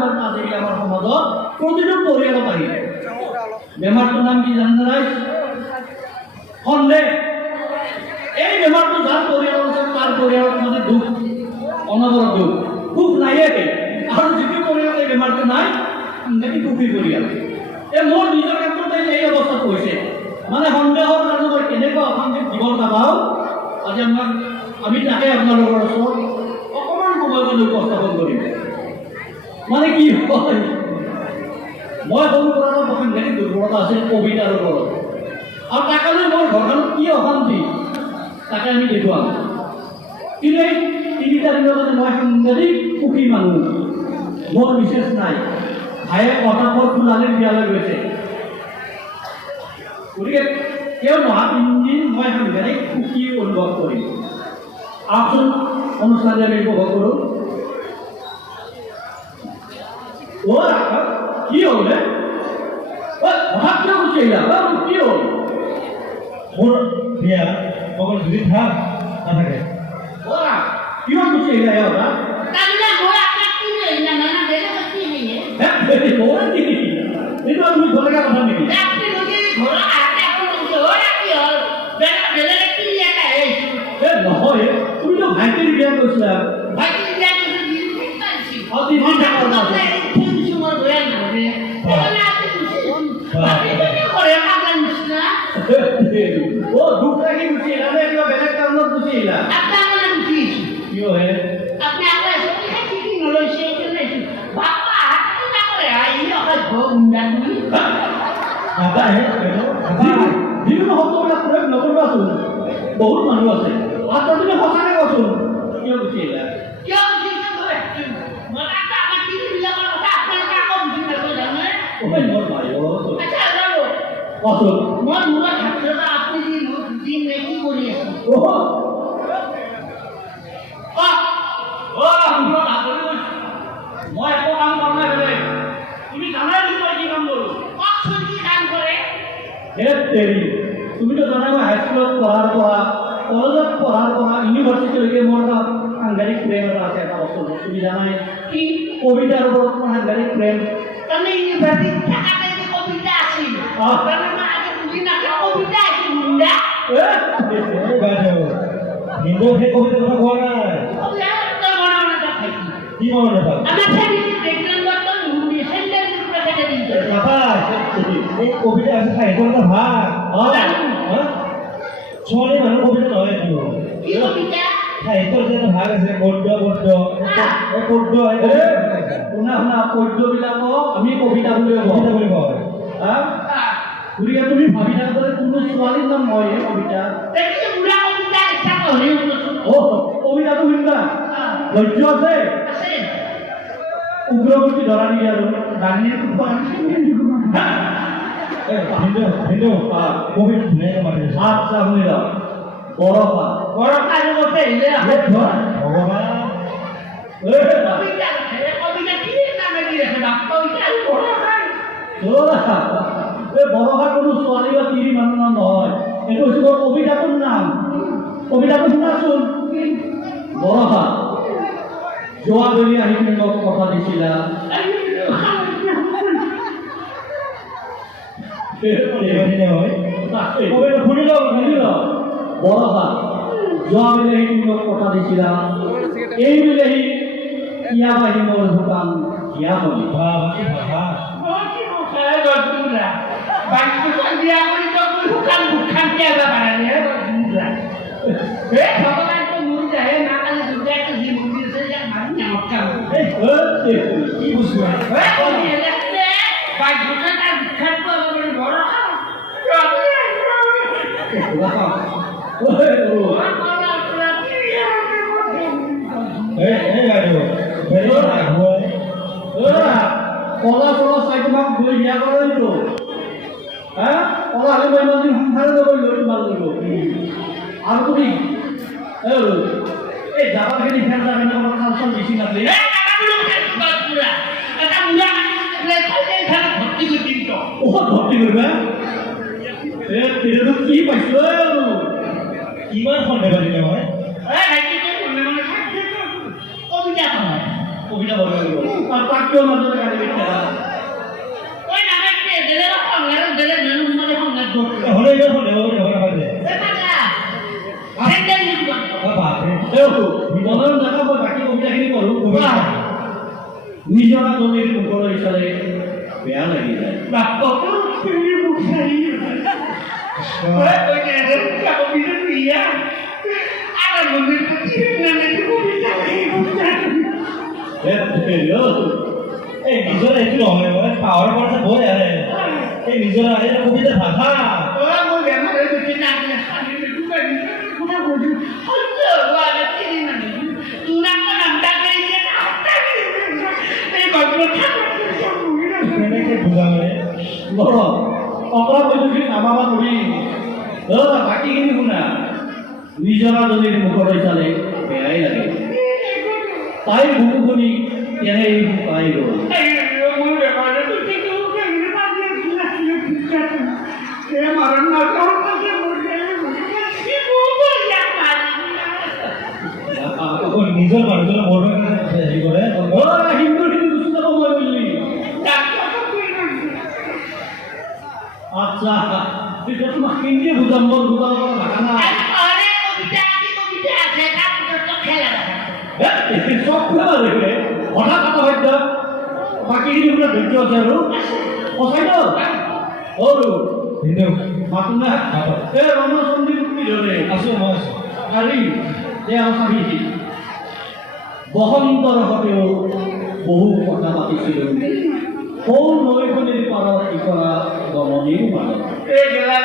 বেমাৰ আজিকালি আমাৰ সমাজত প্ৰতিটো পৰিয়ালত আহিলে। বেমাৰটোৰ নাম কি জানে নাই? সন্দেহ। এই বেমাৰটো যাৰ পৰিয়ালত আছে তাৰ পৰিয়ালত মানে দুখ, অনবৰত দুখ, সুখ নাইয়ে। আৰু যিটো পৰিয়ালত এই বেমাৰটো নাই নেকি সুখী পৰিয়াল। এই মোৰ নিজৰ ক্ষেত্ৰতে এই অৱস্থাটো হৈছে। মানে সন্দেহৰ কাৰণে মই কেনেকুৱা অশান্তিত জীৱন নাপাওঁ, আজি আমি তাকে আপোনালোকৰ ওচৰত অকণমান সময় কাৰণে উপস্থাপন কৰিম। মানে কি হয়, মই সৰু পৰা সাংঘাতিক দুৰ্বলতা আছিল কবিতাৰ ওপৰত, আৰু তাকে লৈ মোৰ ঘৰখনত কি অশান্তি তাকে আমি দেখুৱাম। কিন্তু এই 3টা দিনৰ কাৰণে মই সাংঘাতিক সুখী মানুহ। মোৰ বিশেষ নাই, ভায়ে কটাকৰ ফুলালিৰ বিয়ালৈ গৈছে। গতিকে তেওঁ নহা 3 দিন মই সাংঘাতিক সুখী অনুভৱ কৰিম। আহকচোন অনুষ্ঠানটো আমি উপভোগ কৰোঁ। কি হ'ল ৰে? হঠাৎ কিয় গুচি আহিলা? কি হ'ল? মোৰ বিয়া অকল দুদিন ভাত নাথাকে। কিয় গুচি আহিলা এওঁতা? এইটো তুমি ধৰকা কথা নেকি? নহয়, তুমিতো ভাইটিৰ বিয়া কৈছিলা। দুখ লাগি গুচি আহিলা নে কিবা বেলেগ কাৰণত গুচি আহিলা? কিয় হে? যিকোনো শব্দবিলাক প্ৰয়োগ নকৰিবাচোন, বহুত মানুহ আছে। মাত্ৰ তুমি সঁচাকে কচোন, কিয় গুচি আহিলা? মই একো কাম কৰা নাই বেলেগ। তুমি জানাই মই কি কাম কৰোঁ? তুমিতো জানাই মই হাইস্কুলত পঢ়াৰ পৰা, কলেজত পঢ়াৰ পৰা, ইউনিভাৰ্চিটিলৈকে মোৰ এটা সাংঘাতিক প্ৰেম এটা আছে। এটা বস্তু তুমি জানাই কি? কবিতাৰ ওপৰত মোৰ সাংঘাতিক প্ৰেম। কবিতা আছে সাহিত্যৰ এটা ভাগ। ছোৱালী মানুহ কবিতা নহয় এইটো। সাহিত্যৰ যে এটা ভাগ আছে, পদ্য শুনা পদ্যবিলাকক আমি কবিতা বুলি কয়। গতিকে তুমি ভাবি থাকোঁ কোনো ছোৱালীৰ নাম নহয় কবিতা। কবিতাটো শুনিবা, ধৈৰ্য আছে, উগ্ৰগতি ধৰা নেকি আৰু ডাঙৰ আচ্ছা শুনি লওক। বৰষা বৰষা কোনো ছোৱালী বা তিৰি মানুহ নাম নহয়, এইটো হৈছে মোৰ কবিতাটোৰ নাম। কবিতাটো শুনাচোন। বৰষা যোৱাবেলি আহি তুমি মোক কথা দিছিলা, বৰষা যোৱাবেলি আহি তুমি মোক কথা দিছিলা, এইবেলি আহি ইয়া বাহি মোৰ দোকান ইয়া বলি। কলা চলা চাই তোমাক গৈ বিয়া কৰিলো। কলা হলে মই ইমান দিন সংসাৰে লৈ তোমাক কৰিব। আৰু তুমি এই জাপানখিনি ফেৰ যাবি তোমাৰ কালচন বেছি নাছিলে। ভৰ্তি কৰিবা কি পাইছো ইমান সন্দেহ পালি নহয়। কবিতা বনাই আর তাকেও মাজতে গালি দিতে ওই নামে কে দিলে সংগার দিলে নন মানে সংগার দোষ হলে এবার হলে হবে হবে এ পাগলা সেন্টার ইউজ কর বাপরে দেখো মনৰ দেখা মই বাকী কবিতাখিনি পঢ়ো কবিতা নিজৰা জমিৰ মুখৰ ইচাৰে বেয়া লাগি যায় বাপকৰ ফিৰি মুখাই ওই ওই নে যাব বিলে দিয়া আর মন্দির কি নামে কবিতা এই নিজরা একটু নহয় মানে পাওয়ার পড়ছে বই আরে এই নিজরা এই কবিতা ভাষা ওরা মই বেমারে দেখি না খালি ঢুকাই কোথা বলি হচ্ছে ওরা চিনি না তুই না নামটা কইছে না এই বাবু কেনেকে বুঝাবে বড় অপরাধ বৈদ্যুতিক নামাবা নবী বাকীখিনি শুনা নিজৰা জমিৰ মুখৰ ইচাৰে বেয়াই লাগে তাই বুকু শুনি কেনে পাই গ'ল এই মই বেমারে দেখি তো কেন পাবি এ মারণ না তোর কাছে মরে কি বলবো ও নিজের মানুষের বড় হেৰি কৰে হিন্দুখিনি গুচি যাব মই বুলিলি আচ্ছা তেতিয়া তোমাক কেনেকৈ বুজাম মই বুজাব ভাষা নাই চব খেলা দেখে হঠাৎ কথা বাধ্য বাকীখিনি শুনা ধৈৰ্য আছে আৰু সঁচাই ন সৰু হিন্দু মাতো না এই ৰণ চন্দী কি ধৰে আছো মই আছো কালি তেওঁ চাবিহি বসন্তৰ সতেও বহু কথা পাতিছিলোঁ সৌ নৈখনিৰ পাৰৰ ইকৰা গমনিও মাজত এই গেলা